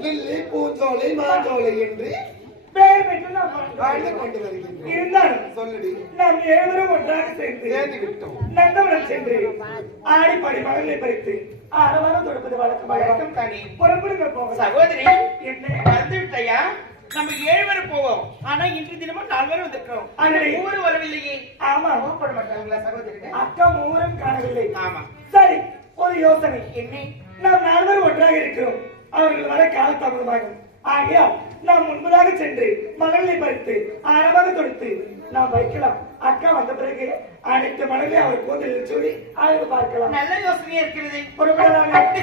Lily பூஞ்சோலை மாஞ்சோலை என்று பெயர் பெற்று நாம் வாழ்ந்து கொண்டு வருகின்றோம். இருந்தாலும் சொல்லடி. நாம் ஏவரும் ஒன்றாக சேர்ந்து சேர்ந்து விட்டோம் நந்தவனம் சென்று ஆடிப்பாடி மகளை பறித்து ஆரவாரம் தொடுப்பது வழக்கமாக வழக்கம் தானே. புறப்படுங்க போக. சகோதரி என்ன? மறந்து விட்டாயா நம்ம ஏழுவர் போவோம். ஆனா இன்று தினமும் நால்வர் வந்திருக்கிறோம். ஊரு வரவில்லையே. ஆமா. கோவப்பட மாட்டாங்களா சகோதரி? அக்கா மூவரும் காணவில்லை. ஆமா. சரி ஒரு யோசனை. என்ன? நாம் நால்வர் ஒன்றாக இருக்கிறோம். அவர்கள் வர கால தாமதமாகும். ஆகையால் நாம் முன்பதாக சென்று மணலை பறித்து அறமாக கொடுத்து நாம் வைக்கலாம். அக்கா வந்த பிறகு அனைத்து மணலை அவர் கூந்தலில் சொல்லி அழகு பார்க்கலாம். நல்ல யோசனையா இருக்கிறது. புறப்படலாங்க. அப்படி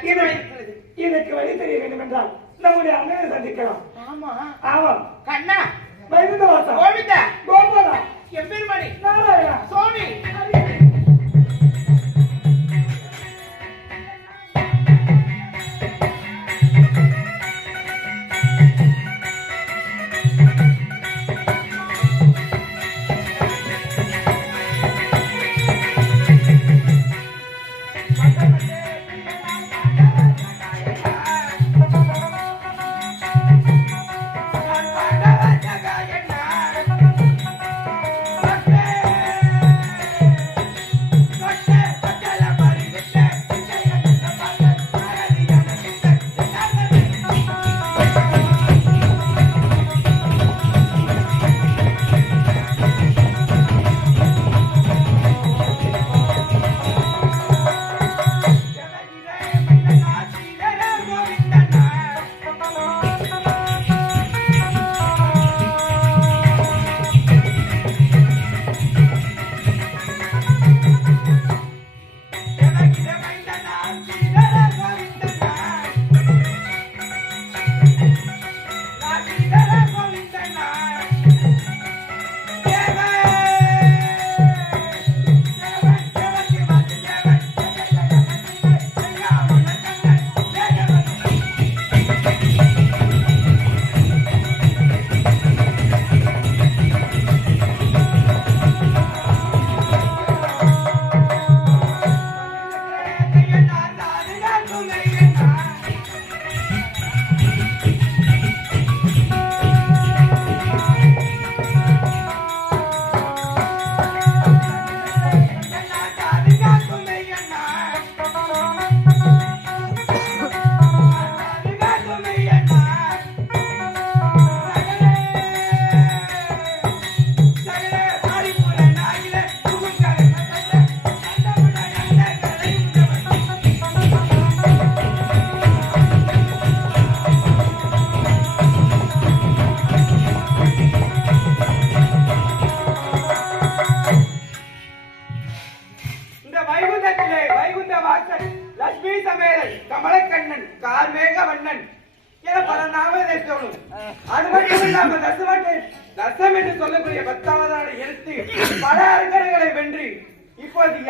இருக்கிறது. இதற்கு வழி தெரிய வேண்டும் என்றால் நம்முடைய அண்ணனை சந்திக்கலாம். ஆமா. ஆமா கண்ணா. கோவிந்தா. கோபாலா. எம்பெருமணி நாராயணா. சுவாமி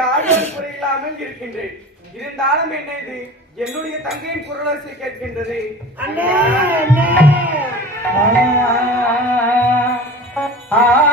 ஆடுவது குறையில்லாமல் இருக்கின்றேன். இருந்தாலும் என்ன இது? என்னுடைய தங்கையின் குரலாசை கேட்கின்றது. அண்ணா ஆ.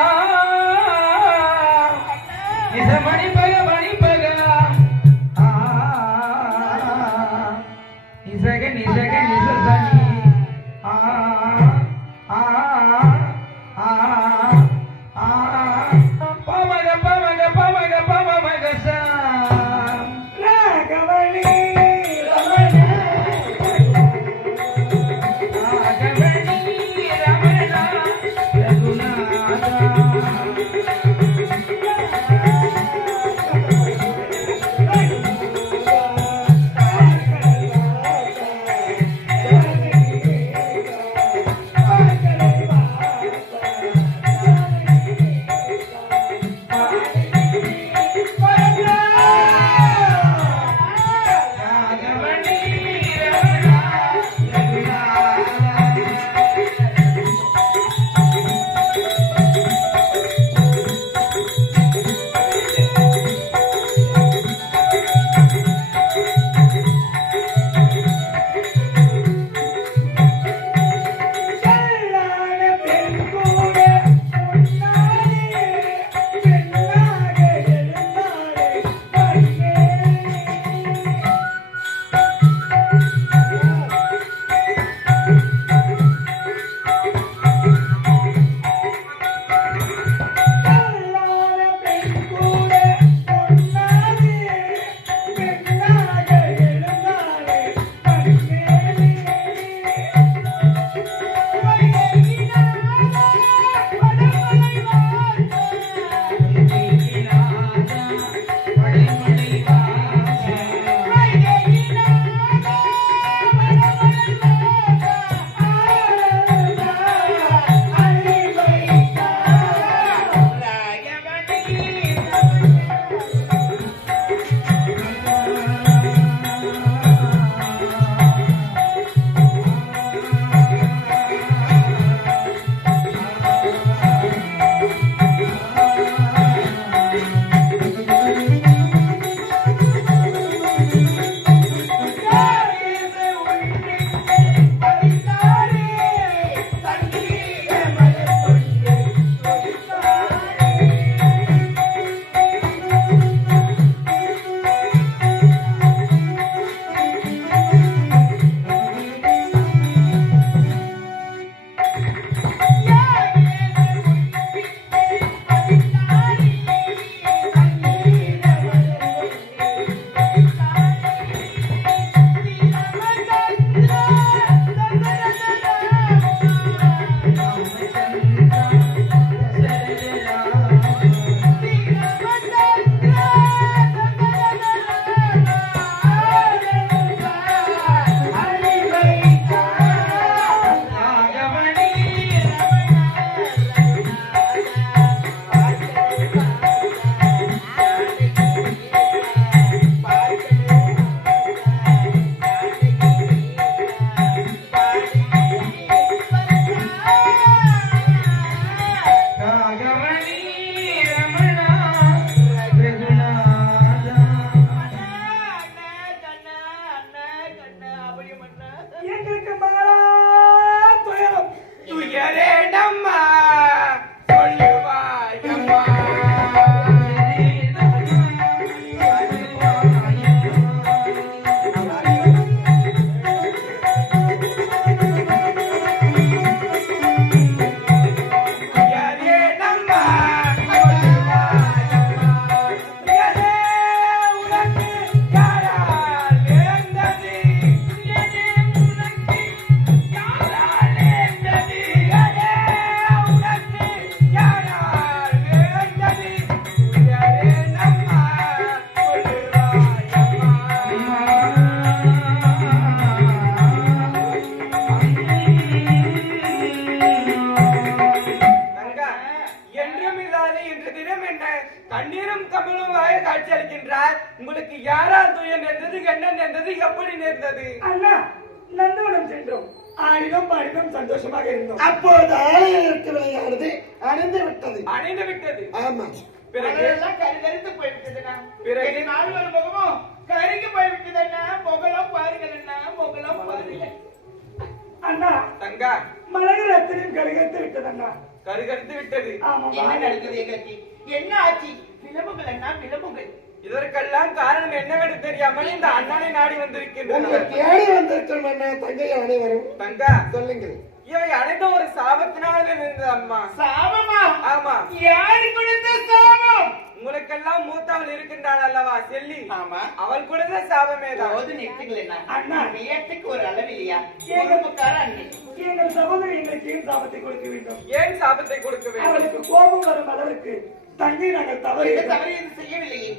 ஆச்சு விளம்புகள் அண்ணா விளம்புகள் இதற்கெல்லாம் காரணம் என்னவென்று தெரியாமல் இந்த அண்ணனை நாடி வந்திருக்கின்றனர். தேடி வந்திருக்கும் என்ன தங்கை அனைவரும். தங்கா. சொல்லுங்கள். இவை அனைத்தும் ஒரு சாபத்தினால இருந்தது அம்மா. சாபமா? ஆமா. யாரு கொடுத்த சாபம்? உங்களுக்கெல்லாம் மூத்தவள் இருக்கின்றாள் அல்லவா செல்லி? ஆமா. அவள் கொடுத்த சாபமே தான். போது நிறுத்துங்களேண்ணா அண்ணா. வியத்துக்கு ஒரு அளவு இல்லையா? குடும்பக்கார அண்ணன் எங்கள் சகோதரி எங்களுக்கு ஏன் சாபத்தை கொடுக்க வேண்டும்? ஏன் சாபத்தை கொடுக்க வேண்டும்? அவளுக்கு கோபம் வரும் அளவுக்கு. தங்கை நாங்கள் தவறு தவறு எதுவும் செய்யவில்லையே?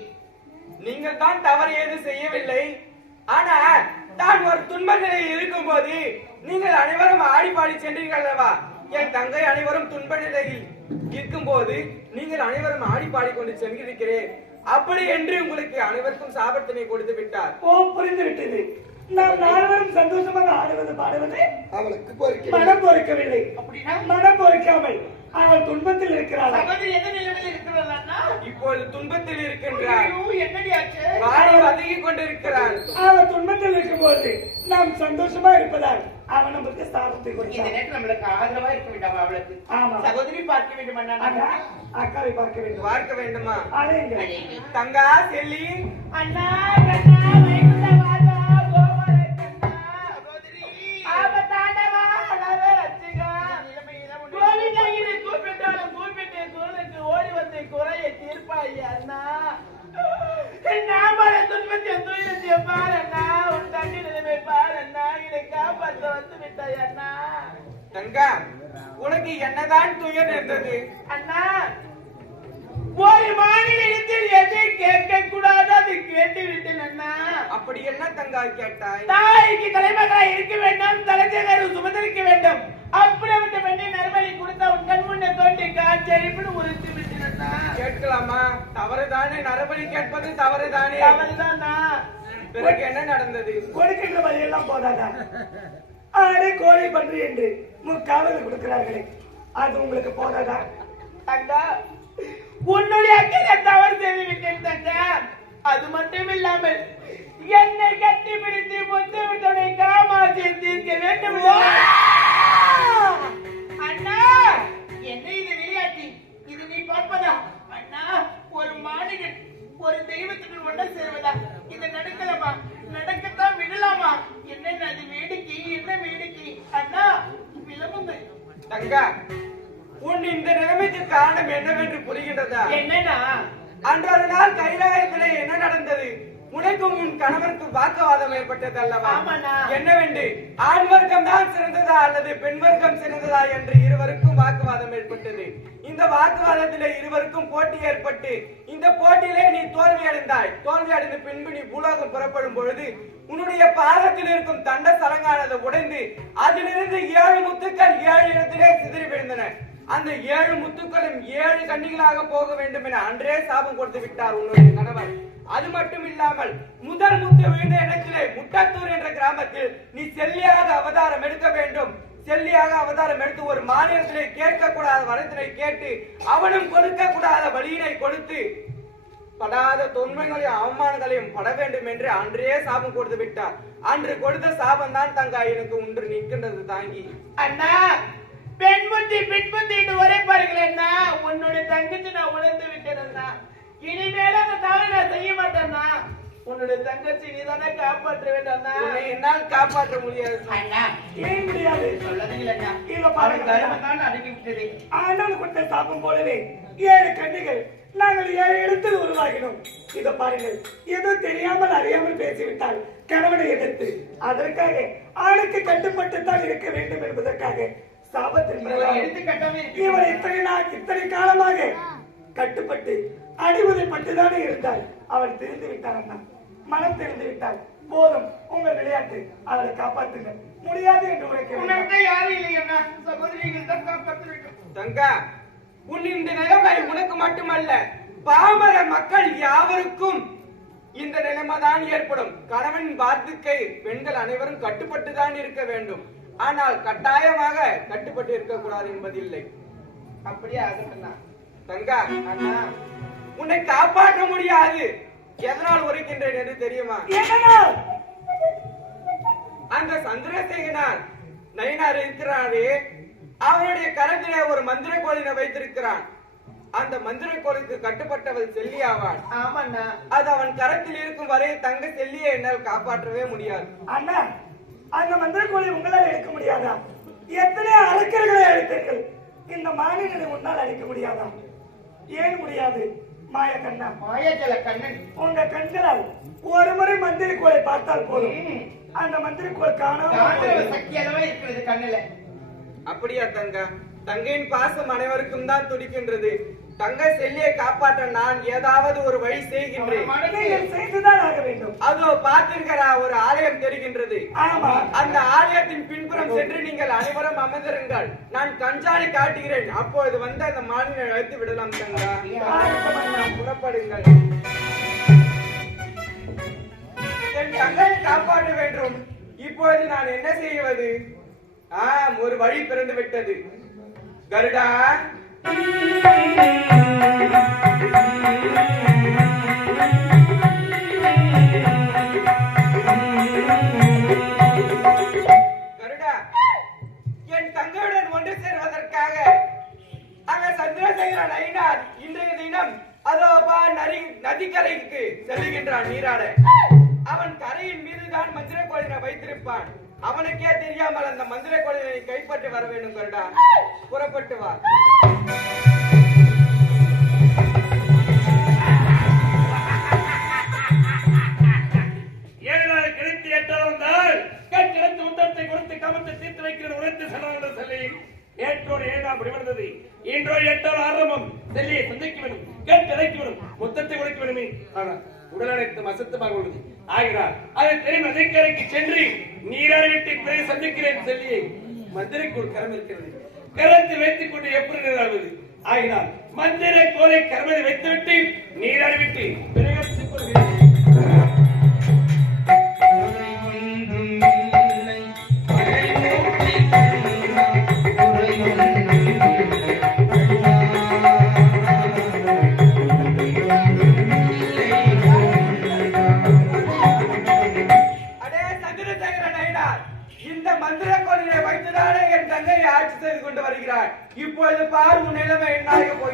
நீங்கள் தான் தவறு ஏதும் செய்யவில்லை. ஆனா தான் ஒரு துன்ப நிலையில் இருக்கும்போது நீங்கள் அனைவரும் ஆடி பாடி சென்றீர்கள் அல்லவா என் தங்கை அனைவரும் துன்ப நிலையில் இருக்கும்போது நீங்கள் அனைவரும் ஆடி பாடி கொண்டு சென்றிருக்கிறேன். அப்படி என்று உங்களுக்கு அனைவருக்கும் சாபத்தினை கொடுத்து விட்டார். ஓ புரிந்து விட்டது. நாம் நால்வரும் சந்தோஷமாக ஆடுவது பாடுவது அவளுக்கு பொறுக்க மனம் பொறுக்கவில்லை. அப்படின்னா? மனம் பொறுக்காமல். அவள் துன்பத்தில் இருக்கிறாள். சகோதரி எந்த இப்போது துன்பத்தில் இருக்கின்றார் என்னடி ஆச்சு? வாடி வதங்கி கொண்டிருக்கிறார் அவள் துன்பத்தில் இருக்கும்போது நாம் சந்தோஷமா இருப்பதால் அவன் நமக்கு சாபத்தை இந்த நேரத்தில் நம்மளுக்கு ஆதரவா இருக்க வேண்டாமா அவளுக்கு? ஆமா. சகோதரி பார்க்க வேண்டும். அக்காவை பார்க்க வேண்டும். பார்க்க வேண்டுமா? தங்கா செல்லி. அண்ணா கண்ணா உன் தண்ணி நிலைமை அண்ணா என்னை காப்பாற்ற வந்து விட்டாய் அண்ணா தங்கா உனக்கு என்னதான் துயர் இருந்தது அண்ணா ஒரு மாநிலத்தில் எதை கேட்க கூடாது அது கேட்டு விட்டேன் அண்ணா அப்படி என்ன தங்கா கேட்டாய் தாய்க்கு தலைமகளாக இருக்க வேண்டும் தலைச்சகரு சுமந்திருக்க வேண்டும் அப்படிப்பட்ட பெண்ணை நறுமணி கொடுத்த உன் கண் முன்னே தோண்டி காட்சி உறுத்தி விட்டேன் அண்ணா கேட்கலாமா? தவறுதானே நரபலி கேட்பது தவறுதானே. அவள்தானா பிறகு என்ன நடந்தது? கொடுக்கின்ற வழியெல்லாம் போதாதா? ஆடு கோழி பன்றி என்று முக்காவது கொடுக்கிறார்களே. அது உங்களுக்கு போதாதா? தங்கா உன்னுடைய அக்கறை தவறு செய்து விட்டேன் தங்கா அது மட்டும் இல்லாமல் என்னை கட்டி பிடித்து முத்து விட்டனை காமாற்றி தீர்க்க வேண்டும். போட்டி ஏற்பட்டு இந்த போட்டியிலே நீ தோல்வி அடைந்தாய். தோல்வி அடைந்த பின்பு நீ பூலோகம் புறப்படும் பொழுது உன்னுடைய பாதத்தில் இருக்கும் தண்ட சலங்கானது உடைந்து அதிலிருந்து ஏழு முத்துக்கள் ஏழு இடத்திலே சிதறி விழுந்தன. அந்த ஏழு முத்துக்களும் ஏழு கண்ணிகளாக போக வேண்டும் என அன்றே சாபம் கொடுத்து விட்டார் உன்னுடைய கணவர். அது மட்டும் இல்லாமல் முதல் முத்து விழுந்த இடத்திலே முட்டத்தூர் என்ற கிராமத்தில் நீ செல்லியாக அவதாரம் எடுக்க வேண்டும். செல்லியாக அவதாரம் எடுத்து ஒரு மாநிலத்திலே கேட்கக்கூடாத வரத்தினை கேட்டு அவனும் கொடுக்கக்கூடாத வழியினை கொடுத்து படாத தொன்மைகளையும் அவமானங்களையும் பட வேண்டும் என்று அன்றே சாபம் கொடுத்து விட்டார். அன்று கொடுத்த சாபம் தான் தங்கா எனக்கு ஒன்று நிற்கின்றது தாங்கி. அண்ணா பெண் புத்தி பின் புத்தி ஒரே பாருங்கள் உன்னுடைய தங்கச்சி நான் உணர்ந்து விட்டேன் இனிமேல அந்த தவறு நான் செய்ய மாட்டேன்னா உன்னுடைய தங்கச்சி நீ தானே காப்பாற்ற வேண்டும் உன்னை என்னால் காப்பாற்ற முடியாது. அண்ணா. ஏன் முடியாது சொல்லதுங்கள் அண்ணா. இங்க பாருங்க. அவன் கருமம் தான் அடங்கி விட்டது ஆண்டவன் கொடுத்த சாபம் போலவே ஏழு கண்ணிகள் நாங்கள் ஏழு இடத்தில் உருவாகினோம். இத பாருங்கள். ஏதோ தெரியாமல் அறியாமல் பேசிவிட்டால் கணவனை எதிர்த்து. அதற்காக ஆணுக்கு கட்டுப்பட்டு தான் இருக்க வேண்டும் என்பதற்காக சாபத்தின். இவள் இத்தனை நாள் இத்தனை காலமாக கட்டுப்பட்டு அடிவுதைப்பட்டுதானே இருந்தாள். அவள் தெரிந்து விட்டாள் அண்ணா. மனம் தெரிந்து விட்டாள் போதும் உங்கள் விளையாட்டு அவளை காப்பாற்றுங்கள். முடியாது என்று உரைக்கிறேன் யாரும் இல்லை அண்ணா. சகோதரிகள் தான் காப்பாற்ற வேண்டும். தங்கா உன் இந்த நிலைமை உனக்கு மட்டுமல்ல பாமர மக்கள் யாவருக்கும் இந்த நிலைமைதான் ஏற்படும். கணவனின் வார்த்தைக்கு பெண்கள் அனைவரும் கட்டுப்பட்டு தான் இருக்க வேண்டும். ஆனால் கட்டாயமாக கட்டுப்பட்டு இருக்கக்கூடாது என்பதில்லை. அப்படியே ஆகட்டும்ண்ணா தங்கா அண்ணா. உன்னை காப்பாற்ற முடியாது. எதனால் உரைக்கின்றேன் என்று தெரியுமா? அந்த சந்திரசேகரனார் நயினார் இருக்கிறாரே அவருடைய கரத்திலே ஒரு மந்திர கோலினை வைத்திருக்கிறான். அந்த மந்திர கோலுக்கு கட்டுப்பட்டவள் செல்லி ஆமாண்ணா. அது அவன் கரத்தில் இருக்கும் வரை தங்க செல்லியை என்னால் காப்பாற்றவே முடியாது. அண்ணா அந்த மந்திர கோழி உங்களால் எடுக்க முடியாதா? எத்தனை அரக்கர்களை அழைத்தீர்கள் இந்த மாநிலனை உன்னால் அழிக்க முடியாதா? ஏன் முடியாது? மாய கண்ணா மாயாஜல கண்ணன். உங்க கண்களால் ஒரு முறை மந்திர கோலை பார்த்தால் போதும். அந்த மந்திர கோல் போய்விடும். சக்தி அளவா இருக்கிறது கண்ணுல. அப்படியா தங்கா? தங்கையின் பாசம் அனைவருக்கும் தான் துடிக்கின்றது. தங்க செல்லியை காப்பாற்ற நான் ஏதாவது ஒரு வழி செய்கின்றேன். செய்துதான் ஆக வேண்டும். அதோ பார்த்திருக்கிறா ஒரு ஆலயம் தெரிகின்றது. அந்த ஆலயத்தின் பின்புறம் சென்று நீங்கள் அனைவரும் அமர்ந்திருங்கள். நான் கஞ்சாலை காட்டுகிறேன். அப்பொழுது வந்து அந்த மாநில அழைத்து விடலாம் தங்கா. புறப்படுங்கள். என் தங்கையை காப்பாற்ற வேண்டும். இப்பொழுது நான் என்ன செய்வது? ஆம் ஒரு வழி பிறந்து விட்டது கருடா என் தங்கையுடன் ஒன்று சேர்வதற்காக இன்றைய தினம் அதோ பா நதிக்கரைக்கு செல்லுகின்றான் நீராட. மந்திர வைத்திருப்பான். அவனுக்கே தெரியாமல் அந்த மந்திர கோழினை கைப்பற்றி வர வேண்டும் கருடா. புறப்பட்டு வா. முத்தத்தை உழைத்து ஏற்றோடு ஏழாம் முடிவடைந்தது இன்றோ எட்டால் ஆரம்பம். செல்லியை சந்திக்க வேண்டும் கட்டிடைக்க வேண்டும் மொத்தத்தை உடைக்க வேண்டுமே. ஆனா உடலடைத்து மசத்தமாக உள்ளது ஆகிறார் அதை தெரியும் நதிக்கரைக்கு சென்று நீராடி பிறகு சந்திக்கிறேன் சொல்லி மந்திரைக்கு ஒரு கரம் இருக்கிறது. கரத்தில் வைத்துக் கொண்டு எப்படி நீராடுவது? ஆகினால் மந்திர கோலை கரமதை வைத்துவிட்டு நீராடிவிட்டு பிறகு கொள்கிறேன்.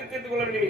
வேண்டும் வேட்டி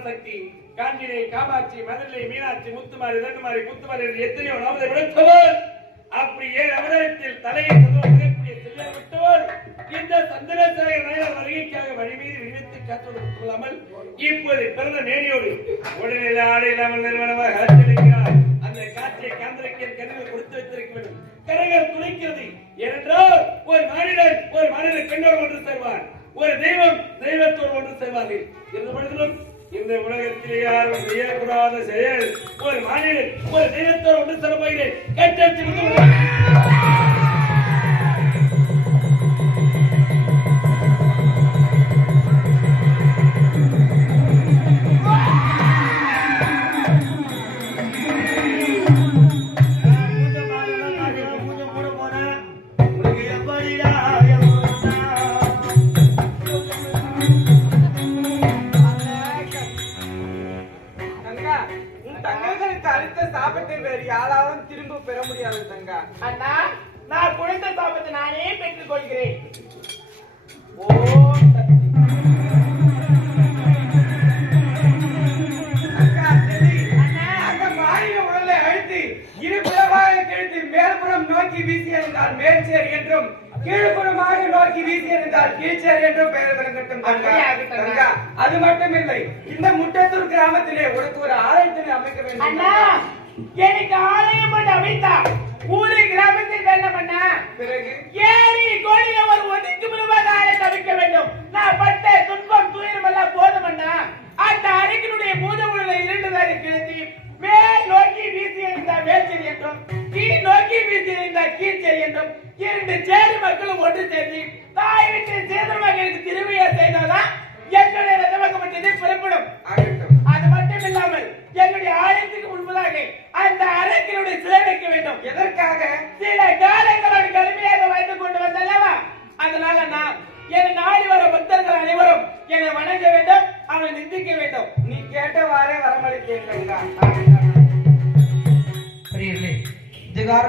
ஆதிவரா சக்தி காஞ்சினை காமாட்சி மதுரை மீனாட்சி முத்துமாரி தண்டுமாரி முத்துமாரி எத்தனையோ நாமதை விடுத்தவர் அப்படி ஏழு அவதாரத்தில் தலையை முதற்கூடிய செல்ல விட்டவர் இந்த சந்திரசேகர நாயர் வருகைக்காக வழி மீது விழித்து காத்துவது கொள்ளாமல் இப்போது பிறந்த மேனியோடு உடனே ஆடை இல்லாமல் நிறுவனமாக காத்திருக்கிறார் அந்த காட்சியை காந்திரக்கியன் கருவில் கொடுத்து வைத்திருக்க வேண்டும். கரகர் துணைக்கிறது ஏனென்றால் ஒரு மாநிலர் ஒரு மாநில பெண்ணோடு ஒன்று சேர்வார். ஒரு தெய்வம் தெய்வத்தோடு ஒன்று சேர்வார்கள். இருந்த பொழுதிலும் இந்த உலகத்திலே யாரும் செய்யக்கூடாத செயல். ஒரு மாநிலம் ஒரு தெய்வத்தோடு ஒன்று தரப்போகிறேன் கேட்டு அண்ணா பிறகு? ஏறி கோடிய ஒரு ஒதுக்கு முழுவதாக ஆளை தவிர்க்க வேண்டும். நான் பட்ட துன்பம் துயரம் எல்லாம் போதும் அண்ணா. அந்த அறைக்கினுடைய பூத உள்ள இரண்டுதாரி கிழத்தி மேல் நோக்கி வீசி எறிந்த மேல்ச்சேரி என்றும் கீழ் நோக்கி வீசி எறிந்த கீழ்ச்சேரி என்றும் இரண்டு சேரி மக்களும் ஒன்று சேர்ந்து தாய் வீட்டில் சேதன மகளுக்கு திருவிழா செய்தால்தான் என்னுடைய ரதமகப்பட்டது புறப்படும். அது மட்டும் இல்லாமல் என்னுடைய ஆலயத்துக்கு முன்பதாக அந்த அரக்கினுடைய சிலை வைக்க வேண்டும். எதற்காக? சில காலங்களோடு கடுமையாக வைத்து கொண்டு வந்தல்லவா? அதனால நான் என் நாடி வர பக்தர்கள் அனைவரும் என்னை வணங்க வேண்டும் அவனை நிந்திக்க வேண்டும். நீ கேட்டவாறே வரமளித்தேன் தங்கா பிரியர்களே இதுகாரம்